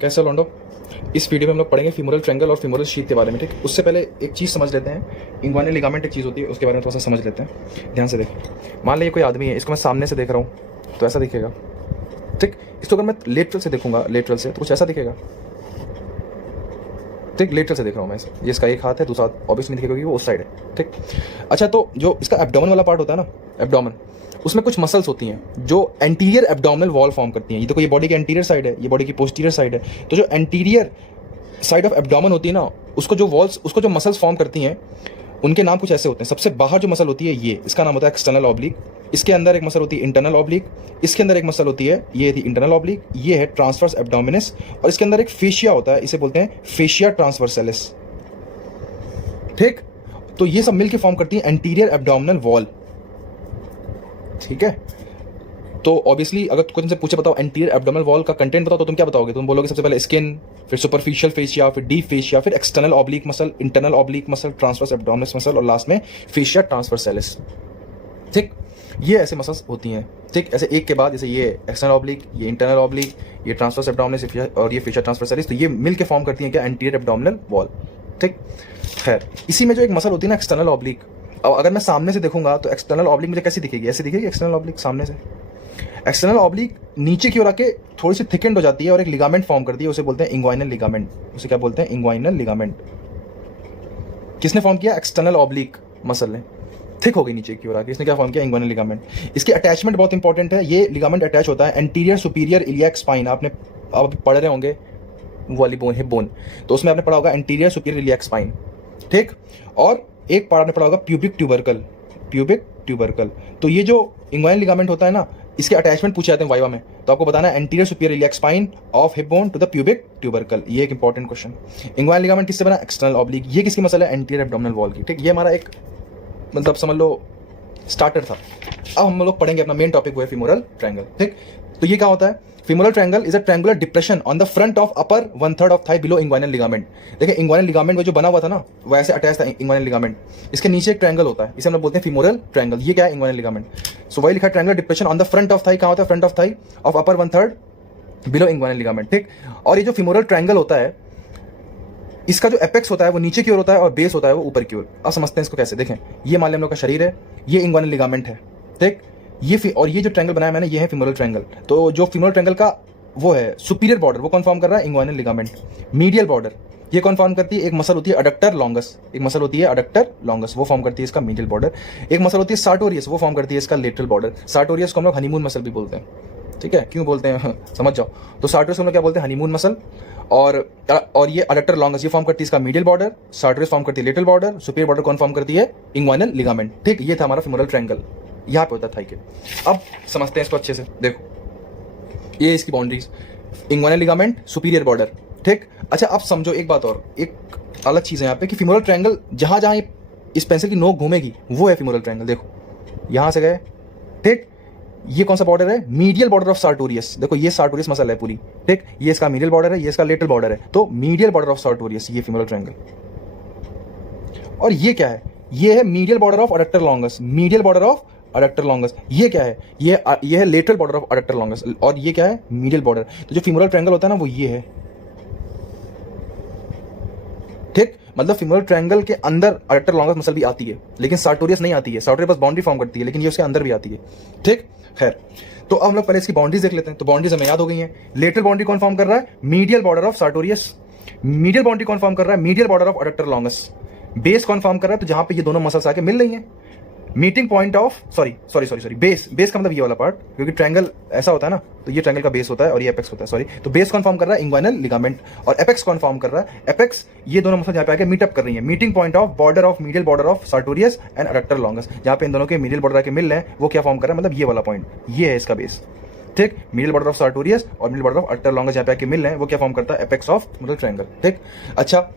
कैसे लौंडो। इस वीडियो में हम लोग पढ़ेंगे फीमोरल ट्रायंगल और फीमोरल शीथ के बारे में। ठीक, उससे पहले एक चीज़ समझ लेते हैं। इंग्वाइनल लिगामेंट एक चीज़ होती है, उसके बारे में थोड़ा सा समझ लेते हैं। ध्यान से देखो, मान लीजिए कोई आदमी है, इसको मैं सामने से देख रहा हूँ तो ऐसा दिखेगा। ठीक, इसको अगर मैं लेटरल से देखूंगा, लेटरल से, तो कुछ ऐसा दिखेगा। ठीक, लेटरल से देख रहा हूँ मैं इसे, ये इसका एक हाथ है, दूसरा हाथ ऑब्वियसली नहीं दिखेगा क्योंकि वो उस साइड है। ठीक, अच्छा, तो जो इसका एब्डोमेन वाला पार्ट होता है ना, एब्डोमेन, उसमें कुछ मसल्स होती हैं जो एंटीरियर एब्डोमिनल वॉल फॉर्म करती हैं। ये देखो, ये बॉडी की एंटीरियर साइड है, ये बॉडी की पोस्टीरियर साइड है। तो जो एंटीरियर साइड ऑफ एब्डोमेन होती है ना, उसको जो वॉल्स, उसको जो मसल्स फॉर्म करती हैं, उनके नाम कुछ ऐसे होते हैं। सबसे बाहर जो मसल होती है ये, इसका नाम होता है एक्सटर्नल ऑब्लिक। इसके अंदर एक मसल होती है इंटरनल ऑब्लिक। इसके अंदर एक मसल होती है, ये थी इंटरनल ऑब्लिक, ये है ट्रांसवर्स एब्डोमिनस। और इसके अंदर एक फेशिया होता है, इसे बोलते हैं फेशिया ट्रांसवर्सैलिस। ठीक, तो ये सब मिलकर फॉर्म करती है एंटीरियर एब्डोमिनल वॉल। ठीक है, तो ऑब्वियसली अगर कुछ से पूछे बताओ एंटीरियर एब्डोमिनल वॉल का कंटेंट बताओ, तो तुम क्या बताओगे? तुम बोलोगे सबसे पहले स्किन, फिर सुपरफिशियल फेशिया, फिर डीप फेशिया, फिर external oblique muscle, internal oblique muscle, transverse abdominis muscle और लास्ट में फेशिया ट्रांसवर्सैलिस। ठीक, ये ऐसे मसल्स होती हैं। ठीक, ऐसे एक के बाद, जैसे ये एक्सटर्नल ऑब्लिक, ये इंटरनल ऑब्लिक, ये ट्रांसवर्स एब्डोमिनस और ये फेशिया ट्रांसवर्सैलिस, तो ये मिलके फॉर्म करती हैं क्या? Anterior abdominal wall. ठीक, खैर, इसी में जो एक मसल होती है ना एक्सटर्नल ऑब्लिक, अब अगर मैं सामने से देखूंगा तो एक्सटर्नल ऑब्लिक मुझे कैसी दिखेगी? ऐसी दिखेगी एक्सटर्नल ऑब्लिक सामने से। एक्सटर्नल ऑब्लिक नीचे की ओर आके थोड़ी सी थिकेंड हो जाती है और एक लिगामेंट फॉर्म करती है, उसे बोलते हैं इंग्वाइनल लिगामेंट। उसे क्या बोलते हैं? Inguinal ligament. किसने फॉर्म किया? एक्सटर्नल ऑब्लिक मसल ने। थिक हो गई नीचे की ओर आके, इसने क्या फॉर्म किया? Inguinal ligament. इसकी अटैचमेंट बहुत इंपॉर्टेंट है। ये लिगामेंट अटैच होता है एंटीरियर सुपीरियर इलियाक स्पाइन। आपने आप पढ़ रहे होंगे वाली बोन, हिप बोन, तो उसमें आपने पढ़ा होगा एंटीरियर सुपीरियर इलियाक स्पाइन। ठीक, और एक पार्ट आपने पढ़ा होगा प्यूबिक ट्यूबरकल। प्यूबिक ट्यूबरकल, तो ये जो इंग्वाइनल लिगामेंट होता है ना, इसके अटैचमेंट पूछे जाते हैं वाइवा में, तो आपको बताना है anterior superior iliac spine of hip bone to the pubic tubercle. ये एक इंपॉर्टेंट क्वेश्चन। इंग्वाइनल लिगामेंट किससे बना? External oblique. ये किसकी मसल है? एंटीरियर एब्डोमिनल वॉल की। ठीक, ये हमारा एक मतलब समझ लो स्टार्टर था। अब हम लोग पढ़ेंगे अपना मेन टॉपिक, वो है फीमोरल ट्रायंगल। ठीक, तो ये क्या होता है? Femoral triangle is a triangular depression on the front of upper 1/3 of thigh below inguinal ligament. देखिए, इंग्वाइनल लिगामेंट वो जो बना हुआ था ना, वो ऐसे अटैच था इंग्वाइनल लिगामेंट। इसके नीचे एक ट्रायंगल होता है, इसे हम लोग बोलते हैं फीमोरल ट्रायंगल। ये क्या है? Inguinal ligament. सो वही लिखा है triangular depression on the front of thigh. कहाँ होता है? Front of thigh of upper 1/3 below inguinal ligament. ठीक, और ये जो फीमोरल ट्रायंगल होता है, इसका जो एपेक्स होता है वो नीचे की ओर होता है और बेस होता है वो ऊपर की ओर। अब समझते हैं इसको कैसे। देखें, ये मान लें हम लोग का शरीर है, ये इंग्वाइनल लिगामेंट है। ठीक, ये और ये जो ट्रायंगल बनाया मैंने, ये है फीमोरल ट्रायंगल। तो जो फीमोरल ट्रायंगल का वो है सुपीरियर बॉर्डर, वो कौन फॉर्म कर रहा है? Inguinal ligament. मीडियल बॉर्डर ये कौन फॉर्म करती है? एक मसल होती है अडक्टर लॉन्गस। एक मसल होती है अडक्टर लॉन्गस, वो फॉर्म करती है इसका मीडियल बॉर्डर। एक मसल होती है सार्टोरियस, वो फॉर्म करती है इसका लेटरल बॉर्डर। सार्टोरियस को हम लोग हनीमून मसल भी बोलते हैं। ठीक है, क्यों बोलते हैं समझ जाओ। तो सार्टोरियस को हम लोग क्या बोलते हैं? Honeymoon muscle. और ये अडक्टर लॉन्गस, ये फॉर्म करती है इसका मीडियल बॉर्डर। सार्टोरियस फॉर्म करती है लेटरल बॉर्डर। सुपीरियर बॉर्डर कौन फॉर्म करती है? Inguinal ligament. ठीक, ये था हमारा फीमोरल ट्रायंगल, यहाँ पे होता था थाई के। अब समझते हैं इसको अच्छे से। देखो, ये इसकी boundaries, inguinal ligament, superior border. ठीक, अच्छा, अब समझो एक बात और, एक अलग चीज है यहाँ पे कि फीमोरल ट्रायंगल जहां जहां इस पेंसिल की नोक घूमेगी वो है फीमोरल ट्रायंगल। देखो, यहां से गए। ठीक, ये कौन सा बॉर्डर है? Medial border of sartorius. देखो, ये सार्टोरियस मसल है पूरी। ठीक, ये इसका मीडियल बॉर्डर है, ये इसका लेटरल बॉर्डर है। तो मीडियल बॉर्डर ऑफ सार्टोरियस, ये फीमोरल ट्रायंगल। और ये क्या है? ये है medial border of adductor longus. Medial border of adductor longus. ये क्या है? ये है lateral border of adductor longus. और ये क्या है? Medial border. तो जो फीमोरल ट्रायंगल होता है ना, वो ये है। ठीक, मतलब फीमोरल ट्रायंगल के अंदर अडक्टर लॉन्गस मसल भी आती है, लेकिन सार्टोरियस नहीं आती है। सार्टोरियस बस बाउंड्री फॉर्म करती है, लेकिन ये उसके अंदर भी आती है। ठीक, खैर, तो अब हम लोग पहले इसकी बाउंड्रीज देख लेते हैं। तो बाउंड्रीज हमें याद हो गई हैं। लेटरल बाउंड्री कौन फॉर्म कर रहा है? Medial border of sartorius. Medial boundary कौन फॉर्म कर रहा है? Medial border of adductor longus. Base कौन फॉर्म कर रहा है? तो जहां पे ये दोनों मसल्स आके मिल रही हैं, meeting point of sorry base. Base का मतलब ये वाला पार्ट, क्योंकि ट्रायंगल ऐसा होता है ना, तो ये ट्रायंगल का बेस होता है और ये एपेक्स होता है। सॉरी, तो बेस कौन फॉर्म कर रहा है? Inguinal ligament. और एपेक्स कौन फॉर्म कर रहा है? एपेक्स, ये दोनों मसल जहां पे आके मीटअप कर रही है। Meeting point of border of medial border of sartorius and adductor longus, जहां पे इन दोनों के मीडियल बॉर्डर आके मिल रहे हैं, वो क्या फॉर्म कर रहा है? मतलब ये वाला पॉइंट, ये है इसका बेस। ठीक, मीडियल बॉर्डर ऑफ सार्टोरियस और medial border of adductor longus जहां पे आके मिल रहे हैं, वो क्या फॉर्म करता है? Apex of femoral triangle. ठीक, अच्छा,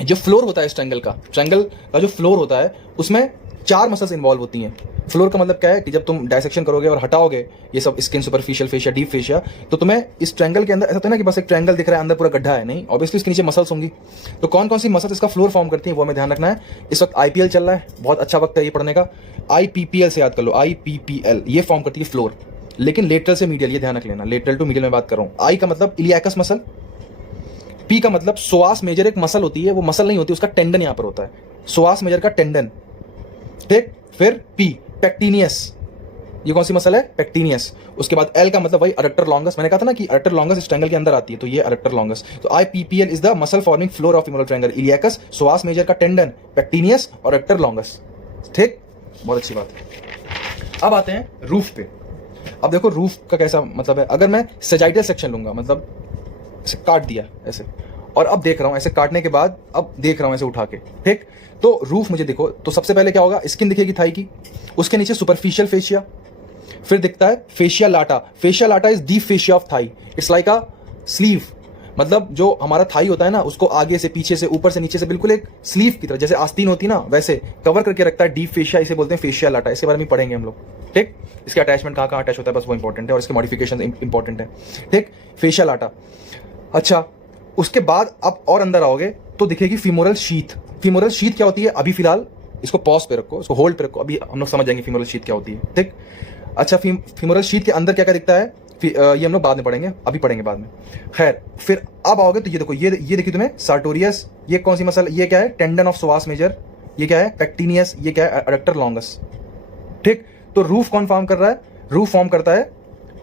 जो फ्लोर होता है इस ट्रायंगल का जो फ्लोर होता है, उसमें 4 मसल्स इन्वॉल्व होती हैं। फ्लोर का मतलब क्या है कि जब तुम डायसेक्शन करोगे और हटाओगे ये सब skin, superficial fascia, deep fascia, तो तुम्हें इस ट्रायंगल के अंदर ऐसा तो ना कि बस एक ट्रायंगल दिख रहा है, अंदर पूरा गड्ढा है। नहीं, ऑब्वियसली इसके नीचे मसल्स होंगी। तो कौन कौन सी मसल्स इसका फ्लोर फॉर्म करती हैं, वो हमें ध्यान रखना है। इस वक्त IPL चल रहा है, बहुत अच्छा वक्त है ये पढ़ने का। IPPL से याद कर लो, IPPL, ये फॉर्म करती है फ्लोर। लेकिन लेटरल से मीडियल, ये ध्यान रख लेना, लेटरल टू मीडियल में बात कर रहा हूँ। आई का मतलब इलियाकस मसल, पी का मतलब सोआस मेजर एक मसल होती है, वो मसल नहीं होती, उसका टेंडन यहां पर होता है, सोआस मेजर का टेंडन, ठीक। फिर पी पेक्टिनियस, ये कौन सी मसल है, पेक्टिनियस। उसके बाद एल का मतलब भाई अडक्टर लॉन्गस, मैंने कहा था ना कि अडक्टर लॉन्गस इस ट्रायंगल के अंदर आती है, तो ये अडक्टर लॉन्गस। तो I P P L is the muscle forming floor of femoral triangle, iliacus, psoas major का टेंडन, पेक्टिनियस और अडक्टर लॉन्गस, ठीक। बहुत अच्छी बात है। अब आते हैं रूफ पे। अब देखो रूफ का कैसा मतलब है, अगर मैं सेजाइटल सेक्शन लूंगा, मतलब ऐसे काट दिया ऐसे, और अब देख रहा हूं ऐसे काटने के बाद, अब देख रहा हूं ऐसे उठा के, ठीक। तो रूफ मुझे देखो, तो सबसे पहले क्या होगा, स्किन दिखेगी थाई की, उसके नीचे सुपरफिशियल फेशिया, फिर दिखता है fascia Lata. Fascia Lata is deep fascia of thigh, it's like a sleeve, मतलब जो हमारा थाई होता है ना, उसको आगे से पीछे से ऊपर से नीचे से बिल्कुल एक स्लीव की तरह, जैसे आस्तीन होती है ना, वैसे कवर करके रखता है डीप फेशिया, इसे बोलते हैं फेशिया लाटा। इसके बारे में पढ़ेंगे हम लोग, ठीक। इसके अटैचमेंट कहाँ कहाँ अटैच होता है बस वो इंपॉर्टेंट है, और इसके मॉडिफिकेशन इंपॉर्टेंट है, ठीक। फेशिया लाटा। अच्छा, उसके बाद आप और अंदर आओगे तो दिखेगी फीमोरल शीथ। फीमोरल शीथ क्या होती है, अभी फिलहाल इसको पॉज पे रखो, इसको होल्ड पे रखो, अभी हम लोग समझ जाएंगे फीमोरल शीथ क्या होती है, ठीक। अच्छा, फीमोरल शीथ के अंदर क्या क्या दिखता है, ये हम लोग बाद में पढ़ेंगे, अभी पढ़ेंगे बाद में। खैर, फिर अब आओगे तो ये देखो, ये देखिए तुम्हें सार्टोरियस, ये कौन सी मसल, ये क्या है, टेंडन ऑफ सोआस मेजर, ये क्या है, पेक्टिनियस, ये क्या है, अडक्टर लॉन्गस, ठीक। तो रूफ कौन फॉर्म कर रहा है, रूफ फॉर्म करता है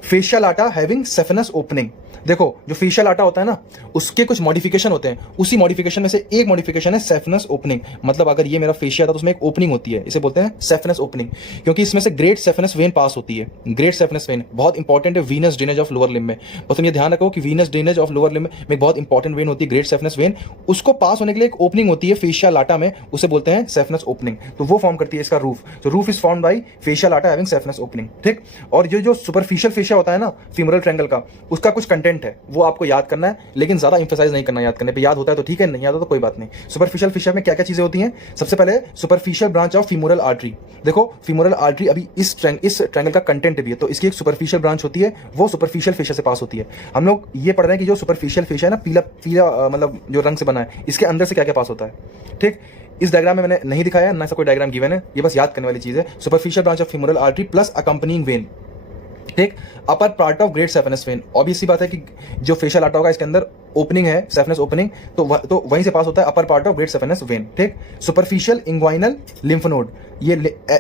फेशियल आटा हैविंग सेफेनस ओपनिंग। देखो जो फेशियल आटा होता है ना, उसके कुछ मॉडिफिकेशन होते हैं, उसी मॉडिफिकेशन में से एक मॉडिफिकेशन है सेफेनस ओपनिंग। मतलब अगर ये मेरा फेशिया था तो उसमें एक ओपनिंग होती है, इसे बोलते हैं सेफेनस ओपनिंग, क्योंकि इसमें से ग्रेट सेफेनस वेन पास होती है। ग्रेट सेफेनस वेन बहुत इंपॉर्टेंट है Venus drainage of lower limb में, बस तुम ये ध्यान रखो कि Venus drainage of lower limb में बहुत इंपॉर्टेंट वेन होती है ग्रेट सेफेनस वेन, उसको पास होने के लिए एक ओपनिंग होती है फेशियल आटा में, उसे बोलते हैं सेफेनस ओपनिंग। तो वो फॉर्म करती है इसका रूफ। तो roof is formed by facial आटा हैविंग सेफेनस ओपनिंग, ठीक। और ये जो सुपरफिशियल फेशिया होता है ना फीमोरल ट्रायंगल का, उसका कुछ कंटेंट है, वो आपको याद करना है, लेकिन ज्यादा इंफेसाइज नहीं करना, याद करने पे याद होता है तो ठीक है, नहीं याद होता तो कोई बात नहीं। सुपरफिशियल फेशिया में क्या क्या चीजें होती हैं, सबसे पहले superficial branch of femoral artery. देखो फीमोरल आर्टरी अभी इस ट्रायंगल का कंटेंट भी है, तो इसकी एक सुपरफिशियल ब्रांच होती है, वो सुपरफिशियल फेशिया से पास होती है। हम लोग ये पढ़ रहे हैं कि जो सुपरफिशियल फेशिया है ना, पीला पीला मतलब जो रंग से बना है, इसके अंदर से क्या क्या पास होता है, ठीक। इस डायग्राम में मैंने नहीं दिखाया ना, ऐसा कोई डायग्राम गिवन है, ये बस याद करने वाली चीज है। Superficial branch of femoral artery plus accompanying vein, ठीक। Upper part of great saphenous vein, obviously बात है कि जो फेशियल आटा होगा इसके अंदर ओपनिंग है, सेफेनस ओपनिंग, तो वहीं से पास होता है अपर part of great saphenous when, ठीक। सुपरफिशियल इंग्वाइनल लिम्फ नोड, ये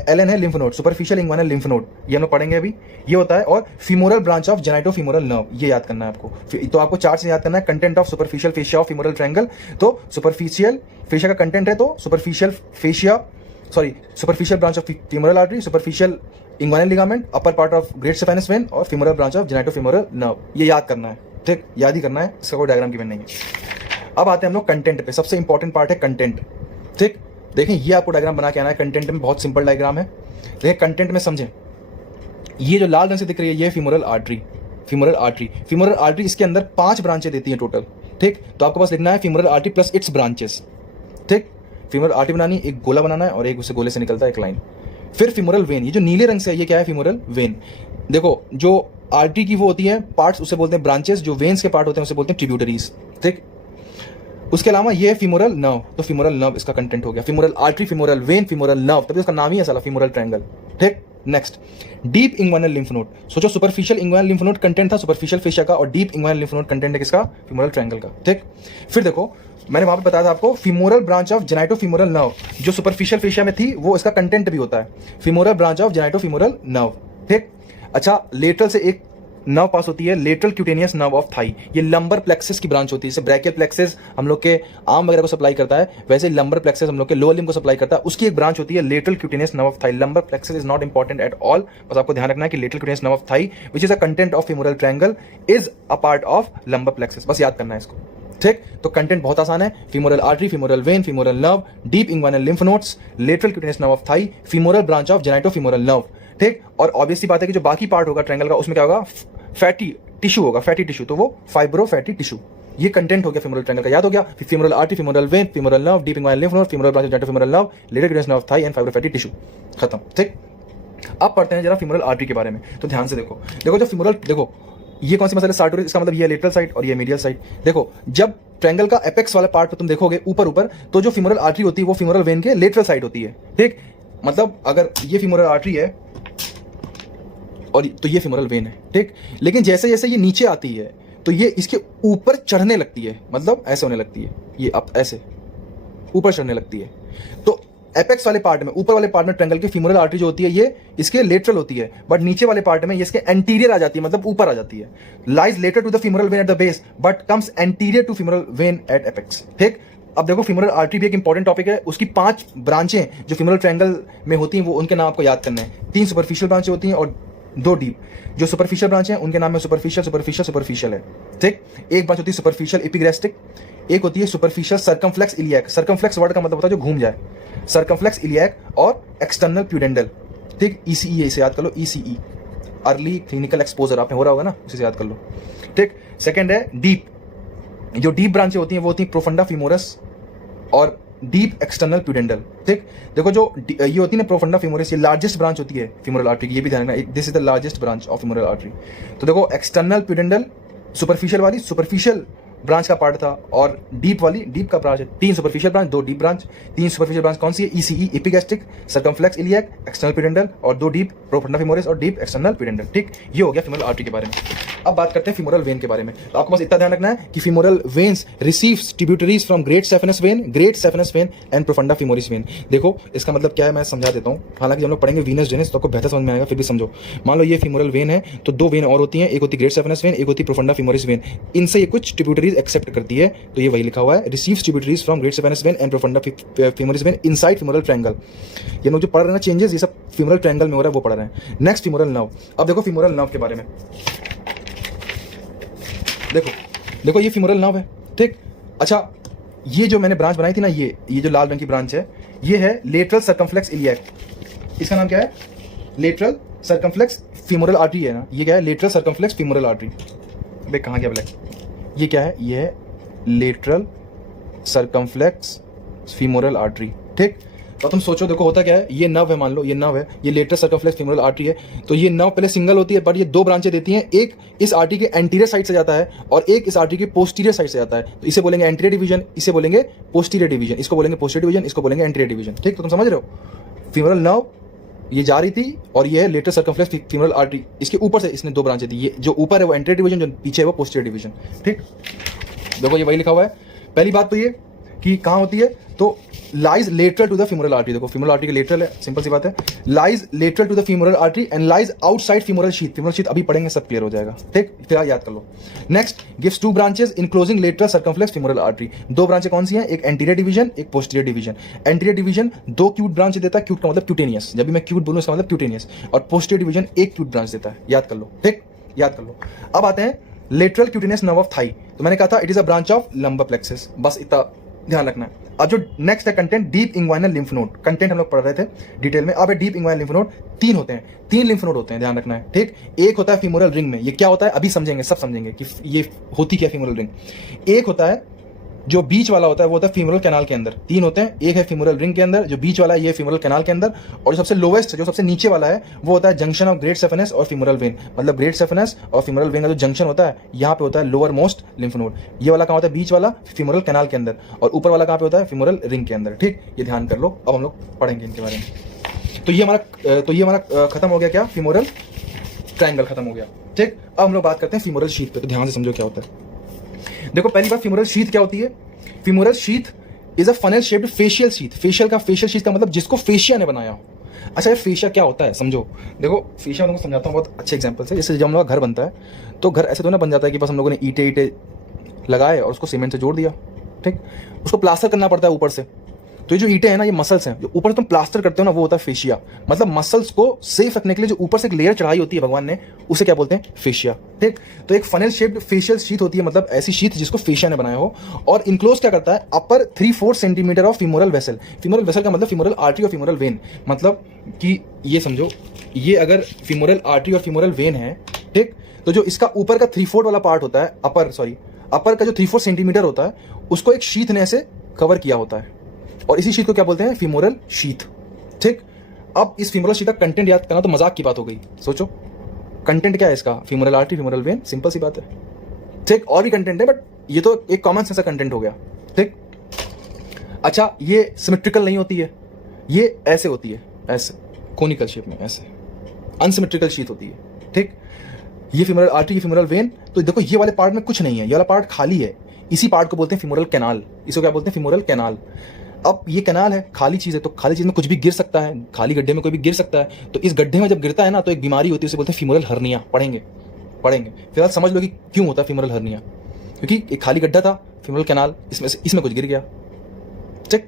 एलन है lymph node, superficial inguinal lymph node, ये हम लोग पढ़ेंगे अभी, ये होता है। और femoral branch of genito femoral nerve, ये याद करना है आपको, तो आपको चार्ट से याद करना है content of superficial fascia of femoral triangle. तो सुपरफिशियल फेशिया का कंटेंट है, तो superficial fascia, sorry superficial branch of femoral artery, superficial inguinal ligament, upper part of great saphenous vein और femoral branch of genito femoral nerve, ये याद करना है, ठीक, याद ही करना है, इसका कोई डायग्राम गिवन नहीं है। अब आते हैं हम लोग कंटेंट पे, सबसे इंपॉर्टेंट पार्ट है कंटेंट, ठीक। देखें ये आपको डायग्राम बना के आना है, कंटेंट में बहुत सिंपल डायग्राम है, देखें कंटेंट में समझें। ये जो लाल रंग से दिख रही है ये femoral artery, femoral artery, femoral artery इसके अंदर 5 ब्रांचें देती हैं टोटल, ठीक। तो आपको बस लिखना है femoral artery plus it's branches, ठीक। फीमोरल आर्टरी बनानी, एक गोला बनाना है और एक उसे गोले से निकलता है एक लाइन। फिर फीमोरल वेन, ये जो नीले रंग से है ये क्या है, फीमोरल वेन। देखो जो आर्टरी की वो होती है पार्ट्स, उसे बोलते हैं ब्रांचेस, जो वेन्स के पार्ट होते हैं उसे बोलते हैं ट्रिब्यूटरीज, ठीक। उसके अलावा ये है फीमोरल नर्व, तो फीमोरल नर्व इसका कंटेंट हो गया, femoral artery, femoral vein, femoral nerve, तभी उसका नाम ही है साला फीमोरल ट्रायंगल, ठीक। Next deep inguinal lymph node, सोचो superficial inguinal lymph node content था सुपरफिशियल फेशिया का, और deep inguinal lymph node content है किसका, फीमोरल ट्रायंगल का, ठीक। फिर देखो मैंने वहां पे बताया था आपको femoral branch of genito femoral nerve, जो सुपरफिशियल फेशिया में थी वो इसका कंटेंट भी होता है, femoral branch of genito femoral nerve, ठीक। अच्छा, लेटरल से एक नर्व पास होती है, lateral cutaneous nerve of thigh, ये लंबर प्लेक्सस की ब्रांच होती है, जैसे ब्रैकियल प्लेक्सस हम लोग के आर्म वगैरह को सप्लाई करता है, वैसे लंबर प्लेक्सस हम लोग के लोअर लिम्ब को सप्लाई करता है, उसकी एक ब्रांच होती है lateral cutaneous nerve of thigh. Lumbar plexus is not important at all, बस आपको ध्यान रखना है कि lateral cutaneous nerve of thigh which is a content of femoral triangle is a part of lumbar plexus, बस याद करना है इसको, ठीक। तो कंटेंट बहुत आसान है, femoral artery, femoral vein, femoral nerve, deep inguinal lymph nodes, lateral cutaneous nerve of thigh, femoral branch of genito femoral nerve, ठीक। और ऑब्वियसली बात है कि जो बाकी पार्ट होगा ट्रायंगल का उसमें क्या होगा, फैटी टिश्यू होगा, फैटी टिश्यू, तो वो फाइब्रो फैटी टिश्यू, ये कंटेंट हो गया फीमोरल ट्रायंगल का, याद हो गया। Femoral artery, femoral vein, femoral nerve, deep inguinal lymph node, femoral branch of genito femoral nerve, lateral cutaneous nerve of thigh and fibro fatty tissue, खत्म, ठीक। अब पढ़ते हैं जरा फीमोरल आर्टरी के बारे में, तो ध्यान से देखो, देखो जो फीमोरल, देखो ये कौन सी मसल है, सार्टोरियस, इसका मतलब ये लेटरल साइड और ये मीडियल साइड। देखो जब ट्रायंगल का एपेक्स वाले पार्ट पे तुम देखोगे ऊपर ऊपर, तो जो फीमोरल आर्टरी होती है वो फीमोरल वेन के लेटरल साइड होती है, ठीक। मतलब अगर ये फीमोरल आर्टरी है और तो ये फीमोरल वेन है, ठीक। लेकिन जैसे जैसे ये नीचे आती है तो ये इसके ऊपर चढ़ने लगती है, मतलब ऐसे होने लगती है, ये अब ऐसे ऊपर चढ़ने लगती है। तो एपेक्स वाले पार्ट में, ऊपर वाले पार्ट में ट्रायंगल की फीमोरल आर्टरी जो होती है ये इसके लेटरल होती है, बट नीचे वाले पार्ट में ये इसके एंटीरियर आ जाती है, मतलब ऊपर आ जाती है। Lies lateral to the femoral vein at the base but comes anterior to femoral vein at apex. ठीक, अब देखो फीमोरल आर्टरी भी एक इंपॉर्टेंट टॉपिक है। उसकी 5 ब्रांचें जो फीमोरल ट्रायंगल में होती हैं वो उनके नाम आपको याद करना है। 3 सुपरफिशियल ब्रांचें होती हैं और 2 डीप। जो सुपरफिशियल ब्रांच है उनके नाम में सुपरफिशियल सुपरफिशियल सुपरफिशियल है। ठीक, एक ब्रांच होती है सुपरफिशियल एपिग्रेस्टिक, एक होती है superficial circumflex iliac. Circumflex word का मतलब होता है जो घूम जाए, सर्कमफ्लेक्स इलियक और एक्सटर्नल प्यूडेंडल। ठीक, ईसीई इसे याद कर लो, ईसीई अर्ली क्लिनिकल एक्सपोजर आपने हो रहा होगा ना, उसे याद कर लो। ठीक, सेकंड है डीप। जो डीप ब्रांचें होती हैं वो होती हैं प्रोफंडा फीमोरस और डीप एक्सटर्नल प्यूडेंडल। ठीक, देखो जो ये होती है ना प्रोफंडा फीमोरस, ये लार्जेस्ट ब्रांच होती है फीमोरल आर्टरी की, ये भी ध्यान रखना, this is the largest branch of femoral artery. तो देखो एक्सटर्नल प्यूडेंडल सुपरफिशियल वाली, सुपरफिशियल ब्रांच का पार्ट था, और डीप वाली डीप का ब्रांच है। 3 superficial branch, 2 deep branch. 3 superficial branch कौन सी है? ECE epigastric, circumflex iliac, external pudendal, और 2 डीप प्रोफंडा फीमोरस और डीप एक्सटर्नल प्यूडेंडल। ठीक, ये हो गया फीमोरल आर्टरी के बारे में। अब बात करते हैं फीमोरल वेन के बारे में। तो आपको बस इतना ध्यान रखना है कि femoral veins receives tributaries from great saphenous when and profunda femoris when. देखो इसका मतलब क्या है मैं समझा देता हूँ, हालांकि जब हम लोग पढ़ेंगे वीनस जेनिस तो आपको बेहतर समझ में आएगा, फिर भी समझो। मान लो ये फीमोरल वेन है तो 2 वेन और होती हैं, एक होती है ग्रेट सेफेनस वेन, एक होती है प्रोफंडा फीमोरिस वेन। इनसे ये कुछ ट्रिब्यूटरीज एक्सेप्ट करती है, तो ये वही लिखा हुआ है, receives tributaries from great saphenous when and profunda femoris when inside femoral triangle. ये लोग जो पढ़ रहे हैं ना चेंजेस, ये सब फीमोरल ट्रायंगल में हो रहा है वो पढ़ रहे हैं। Next femoral nerve. अब देखो फीमोरल नर्व के बारे में, देखो ये फीमोरल नर्व है। ठीक, अच्छा ये जो मैंने ब्रांच बनाई थी ना, ये जो लाल रंग की ब्रांच है, ये है लेटरल सर्कमफ्लेक्स इलियक। इसका नाम क्या है? लेटरल सर्कमफ्लेक्स फीमोरल आर्टरी है ना, ये क्या है? Lateral circumflex femoral artery. देख कहाँ गया ब्लैक, ये क्या है? ये है लेटरल सर्कमफ्लेक्स फीमोरल आर्टरी। ठीक, तो तुम सोचो, देखो होता क्या है, ये नर्व है, मान लो ये नर्व है, ये लेटरल सर्कमफ्लेक्स फीमोरल आर्टरी है। तो ये नर्व पहले सिंगल होती है, बट ये 2 ब्रांचें देती हैं, एक इस आर्टरी के एंटीरियर साइड से जाता है और एक इस आर्टरी के पोस्टीरियर साइड से जाता है। तो इसे बोलेंगे एंटीरियर डिवीजन, इसे बोलेंगे पोस्टीरियर डिवीजन, इसको बोलेंगे पोस्टीरियर डिवीजन, इसको बोलेंगे एंटीरियर डिवीजन। ठीक, तो तुम समझ रहे हो, फीमोरल नर्व ये जा रही थी और ये है लेटरल सर्कमफ्लेक्स फीमोरल आर्टरी, इसके ऊपर से इसने 2 ब्रांचें दी, ये जो ऊपर है वो एंटीरियर डिवीजन, जो पीछे है वो पोस्टीरियर डिवीजन। ठीक, देखो ये वही लिखा हुआ है। पहली बात तो ये कि कहाँ होती है, तो lies lateral to the femoral artery. देखो फीमोरल आर्टरी के लेटरल है, सिंपल सी बात है, lies lateral to the femoral artery and lies outside femoral sheath. Femoral sheath अभी पढ़ेंगे, सब क्लियर हो जाएगा। ठीक, फिर याद कर लो। Next, gives 2 branches enclosing lateral circumflex femoral artery. 2 ब्रांचें कौन सी हैं? एक एंटीरियर डिवीजन, एक posterior division. Anterior division 2 cute branch देता है, क्यूट का मतलब क्यूटेनियस, जब भी मैं क्यूट बोलूँ इसका मतलब क्यूटेनियस, और पोस्टीरियर डिवीजन 1 क्यूट ब्रांच देता है। याद कर लो। ठीक, याद कर लो। अब आते हैं lateral cutaneous nerve of thigh. तो मैंने कहा था it is a branch of lumbar plexus, बस इतना ध्यान रखना है। अब जो नेक्स्ट है content, deep inguinal lymph node. Content हम लोग पढ़ रहे थे डिटेल में। अब डीप इंग्वाइनल लिम्फ नोड 3 होते हैं, 3 लिम्फ नोड होते हैं, ध्यान रखना है। ठीक, एक होता है फीमोरल रिंग में, ये क्या होता है अभी समझेंगे, सब समझेंगे कि ये होती क्या फीमोरल रिंग। एक होता है जो बीच वाला होता है वो होता है फीमोरल कैनाल के अंदर। 3 होते हैं, एक है फीमोरल रिंग के अंदर, जो बीच वाला है ये फीमोरल कैनाल के अंदर, और जो सबसे लोवेस्ट, जो सबसे नीचे वाला है वो होता है जंक्शन ऑफ ग्रेट सेफेनस और फीमोरल वेन। मतलब ग्रेट सेफेनस और फीमोरल वेन का जो जंक्शन होता है यहाँ पे होता है लोअर मोस्ट लिम्फ नोड। ये वाला कहाँ होता है? बीच वाला फीमोरल कैनाल के अंदर, और ऊपर वाला कहाँ पे होता है? फीमोरल रिंग के अंदर। ठीक, ये ध्यान कर लो। अब हम लोग पढ़ेंगे इनके बारे में। तो ये हमारा खत्म हो गया क्या? फीमोरल ट्रायंगल खत्म हो गया। ठीक, अब हम लोग बात करते हैं फीमोरल शीथ पे। तो ध्यान से समझो क्या होता है। देखो पहली बात, फीमोरल शीथ क्या होती है? Femoral sheath is a funnel shaped facial sheath. Facial sheath का मतलब जिसको फेशिया ने बनाया हो। अच्छा, ये फेशिया क्या होता है समझो। देखो फेशिया मैं तुमको समझाता हूँ बहुत अच्छे एग्जांपल से। जैसे जब हम लोग का घर बनता है तो घर ऐसे तो ना बन जाता है कि बस हम लोगों ने ईंटें लगाए और उसको सीमेंट से जोड़ दिया। ठीक, उसको प्लास्टर करना पड़ता है ऊपर से। तो ये जो ईंटें हैं ना, ये मसल्स हैं, जो ऊपर तुम प्लास्टर करते हो ना, वो होता है फेशिया। मतलब मसल्स को सेफ रखने के लिए जो ऊपर से एक लेयर चढ़ाई होती है भगवान ने, उसे क्या बोलते हैं? फेशिया। ठीक, तो एक फनल शेप्ड फेशियल शीथ होती है, मतलब ऐसी शीथ जिसको फेशिया ने बनाया हो, और इनक्लोज क्या करता है? अपर 3/4 centimetre of femoral vessel. Femoral vessel का मतलब फीमोरल आर्टरी और फीमोरल वेन। मतलब कि ये समझो, ये अगर फीमोरल आर्टरी और फीमोरल वेन है, ठीक, तो जो इसका ऊपर का 3/4 वाला पार्ट होता है, अपर का जो 3/4 सेंटीमीटर होता है, उसको एक शीथ ने ऐसे कवर किया होता है, और इसी शीथ को क्या बोलते हैं? Femoral sheath. ठीक, अब इस फीमोरल शीथ का कंटेंट याद करना तो मजाक की बात हो गई। सोचो कंटेंट क्या है इसका? Femoral artery, femoral vein, simple सी बात है। ठीक, और भी कंटेंट है, बट ये तो एक कॉमन सेंस का कंटेंट हो गया। ठीक, अच्छा ये सिमेट्रिकल नहीं होती है, ये ऐसे होती है, ऐसे कोनिकल शेप में, ऐसे अनसिमेट्रिकल शीथ होती है। ठीक, ये फीमोरल आर्टरी, ये फीमोरल वेन। तो देखो ये वाले पार्ट में कुछ नहीं है, ये वाला पार्ट खाली है। इसी पार्ट को बोलते हैं फीमोरल कैनाल। इसको क्या बोलते हैं? Femoral canal. अब ये कैनाल है, खाली चीज है, तो खाली चीज में कुछ भी गिर सकता है, खाली गड्ढे में कोई भी गिर सकता है। तो इस गड्ढे में जब गिरता है ना तो एक बीमारी होती है, उसे बोलते हैं फीमोरल हर्निया। पढ़ेंगे फिलहाल समझ लो कि क्यों होता है फीमोरल हर्निया। क्योंकि एक खाली गड्ढा था, फीमोरल कैनाल, इसमें कुछ गिर गया। ठीक,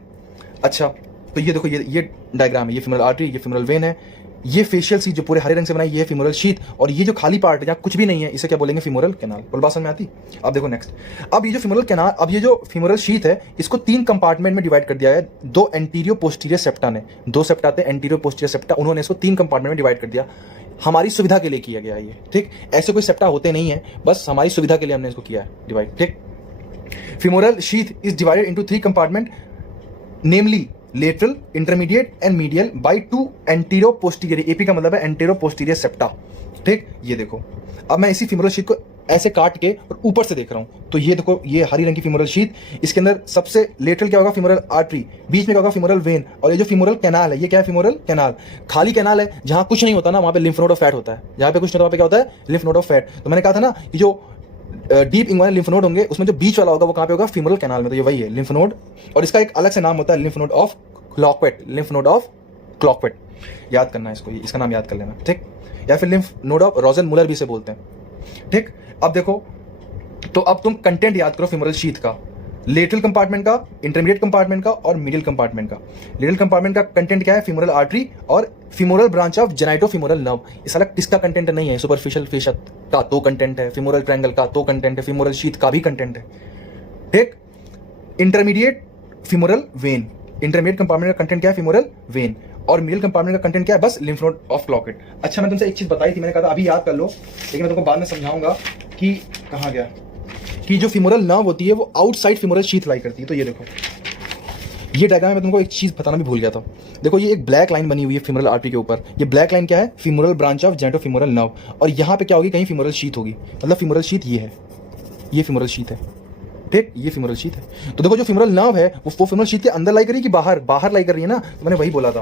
अच्छा तो ये देखो ये डायग्राम है, ये फीमोरल आर्टरी, ये फीमोरल वेन है, ये फेशियल सी जो पूरे हरे रंग से बनाई, ये है फीमोरल शीथ, और ये जो खाली पार्ट है जहाँ कुछ भी नहीं है, इसे क्या बोलेंगे? Femoral canal. बोल बात समझ में आती? अब देखो नेक्स्ट, अब ये जो फीमोरल कैनाल, अब ये जो फीमोरल शीथ है, इसको 3 कंपार्टमेंट में डिवाइड कर दिया है। 2 एंटीरियो पोस्टीरियर सेप्टा ने, 2 सेप्टा थे एंटीरियो पोस्टीरियर सेप्टा, उन्होंने इसको 3 कंपार्टमेंट में डिवाइड कर दिया। हमारी सुविधा के लिए किया गया है ये। ठीक, ऐसे कोई सेप्टा होते नहीं है, बस हमारी सुविधा के लिए हमने इसको किया है डिवाइड। ठीक, femoral sheath is divided into 3 compartment, namely lateral, intermediate and medial by 2 anteroposterior. AP का मतलब है एंटीरो पोस्टीरियर सेप्टा। ठीक, ये देखो अब मैं इसी फीमोरल शीथ को ऐसे काट के और ऊपर से देख रहा हूं, तो ये देखो ये हरी रंग की फीमोरल शीथ, इसके अंदर सबसे लेटरल क्या होगा? फीमोरल आर्टरी, बीच में क्या होगा? फीमोरल वेन, और ये जो फीमोरल कैनाल है, ये क्या है? Femoral canal. खाली कैनाल है, जहां कुछ नहीं होता ना वहां पे लिम्फ नोड ऑफ फैट होता है, जहां पे कुछ नहीं होता वहां पे क्या होता है? Lymph node of fat. तो मैंने कहा था ना कि जो डीप इंग्वाइनल लिम्फ नोड होंगे, उसमें जो बीच वाला होगा वो कहां पे होगा? फीमोरल कैनाल में। तो ये वही है लिम्फ नोड, और इसका एक अलग से नाम होता है lymph node of Cloquet, lymph node of Cloquet. याद करना है इसको, इसका नाम याद कर लेना। ठीक, या फिर लिम्फ नोड ऑफ रोजन मुलर भी से बोलते हैं। ठीक, अब देखो, तो अब तुम कंटेंट याद करो फीमोरल शीथ का, लेटरल कंपार्टमेंट का, इंटरमीडिएट कंपार्टमेंट का और मिडिल कंपार्टमेंट का। लेटरल कंपार्टमेंट का कंटेंट क्या है? फीमोरल आर्टरी और femoral branch of genito femoral nerve. इस अलग किसका कंटेंट नहीं है? सुपरफिशियल फेशियल का तो कंटेंट है, फीमोरल ट्रायंगल का तो कंटेंट है, फीमोरल शीथ का भी कंटेंट है। ठीक, intermediate femoral when, intermediate compartment का कंटेंट क्या है? फीमोरल वेन, और मिडिल कंपार्टमेंट का कंटेंट क्या है? बस लिम्फ नोड ऑफ क्लॉकेट। अच्छा, मैं तुमसे एक चीज बताई थी, मैंने कहा था अभी याद कर लो, लेकिन मैं तुमको बाद में समझाऊंगा कि कहाँ गया, कि जो फीमोरल नर्व होती है वो आउटसाइड फीमोरल शीथ लाई करती है। तो ये देखो, ये डायग्राम में तुमको एक चीज बताना भी भूल गया था। देखो ये एक ब्लैक लाइन बनी हुई है फीमोरल आर्टरी के ऊपर, ये ब्लैक लाइन क्या है? Femoral branch of genito femoral nerve, और यहाँ पे क्या होगी? कहीं फीमोरल शीथ होगी, मतलब फीमोरल शीथ ये है, ये फीमोरल शीथ है। ठीक, ये फीमोरल शीथ है। तो देखो जो फीमोरल नर्व है वो फीमोरल शीथ के अंदर लाई कर रही है कि बाहर लाई कर रही है ना? तो मैंने वही बोला था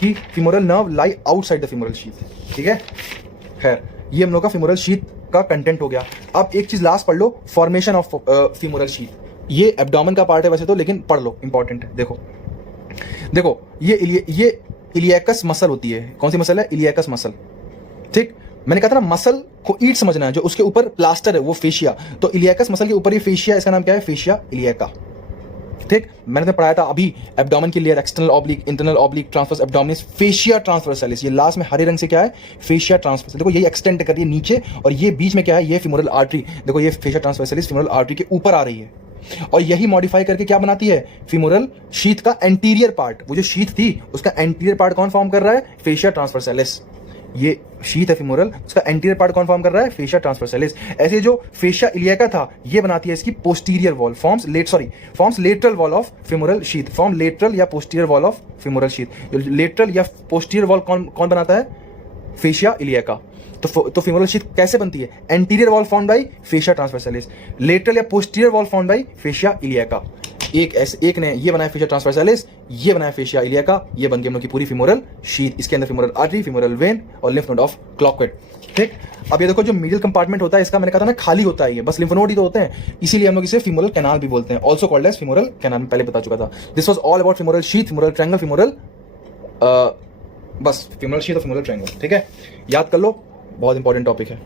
कि femoral nerve lie outside the femoral sheath. ठीक है, खैर ये हम लोग का फीमोरल शीथ का कंटेंट हो गया। अब एक चीज लास्ट पढ़ लो, फॉर्मेशन ऑफ फीमोरल शीथ। ये एब्डोमेन का पार्ट है वैसे तो, लेकिन पढ़ लो, इंपॉर्टेंट है। देखो ये इलियाकस मसल होती है। कौन सी मसल है? इलियाकस मसल। ठीक, मैंने कहा था ना मसल को ईट समझना है, जो उसके ऊपर प्लास्टर है वो फेशिया। तो इलियाकस मसल के ऊपर ये फेशिया, इसका नाम क्या है? फेशिया इलियाका। ठीक, मैंने तो पढ़ाया था अभी एब्डोमेन की layer, external oblique, internal oblique, transverse abdominis, fascia ट्रांसवर्सालिस। ये लास्ट में हरे रंग से क्या है? Fascia transverse. देखो यही एक्सटेंड कर रही है नीचे, और ये बीच में क्या है? ये फीमोरल आर्टरी। देखो ये फेशिया ट्रांसवर्सालिस फीमोरल आर्टरी के ऊपर आ रही है, और यही मॉडिफाई करके क्या बनाती है? फीमोरल शीथ का एंटीरियर पार्ट। वो जो शीथ थी उसका एंटीरियर पार्ट कौन फॉर्म कर रहा है? फेशिया ट्रांसवर्सालिस। ये शीथ है फीमोरल, उसका एंटीरियर पार्ट कौन फॉर्म कर रहा है? Fascia transversalis. ऐसे जो फेशिया इलियाका था ये बनाती है इसकी posterior wall, forms lateral wall of femoral sheath, form lateral या posterior wall of femoral sheath. Lateral या पोस्टीरियर वॉल कौन बनाता है? Fascia iliaca. तो फीमोरल शीथ कैसे बनती है? Anterior wall formed by fascia transversalis, lateral या posterior wall formed by fascia iliaca. एक ने ये बनाया फेशिया ट्रांसवर्सालिस, ये बनाया फेशिया इलियाका, ये बन गई हम लोग की पूरी फीमोरल शीथ। इसके अंदर फीमोरल आर्टरी, फीमोरल वेन और लिम्फ नोड ऑफ क्लॉकवेट। ठीक, अब ये देखो जो मिडिल कंपार्टमेंट होता है इसका, मैंने कहा था ना खाली होता है, ये बस लिम्फ नोड ही तो होते हैं, इसीलिए हम लोग इसे फीमोरल कैनाल भी बोलते हैं, also called as femoral canal. में पहले बता चुका था। This was all about femoral sheath, femoral triangle, femoral बस फीमोरल शीथ और फीमोरल ट्रायंगल। ठीक है, याद कर लो, बहुत इंपॉर्टेंट टॉपिक है।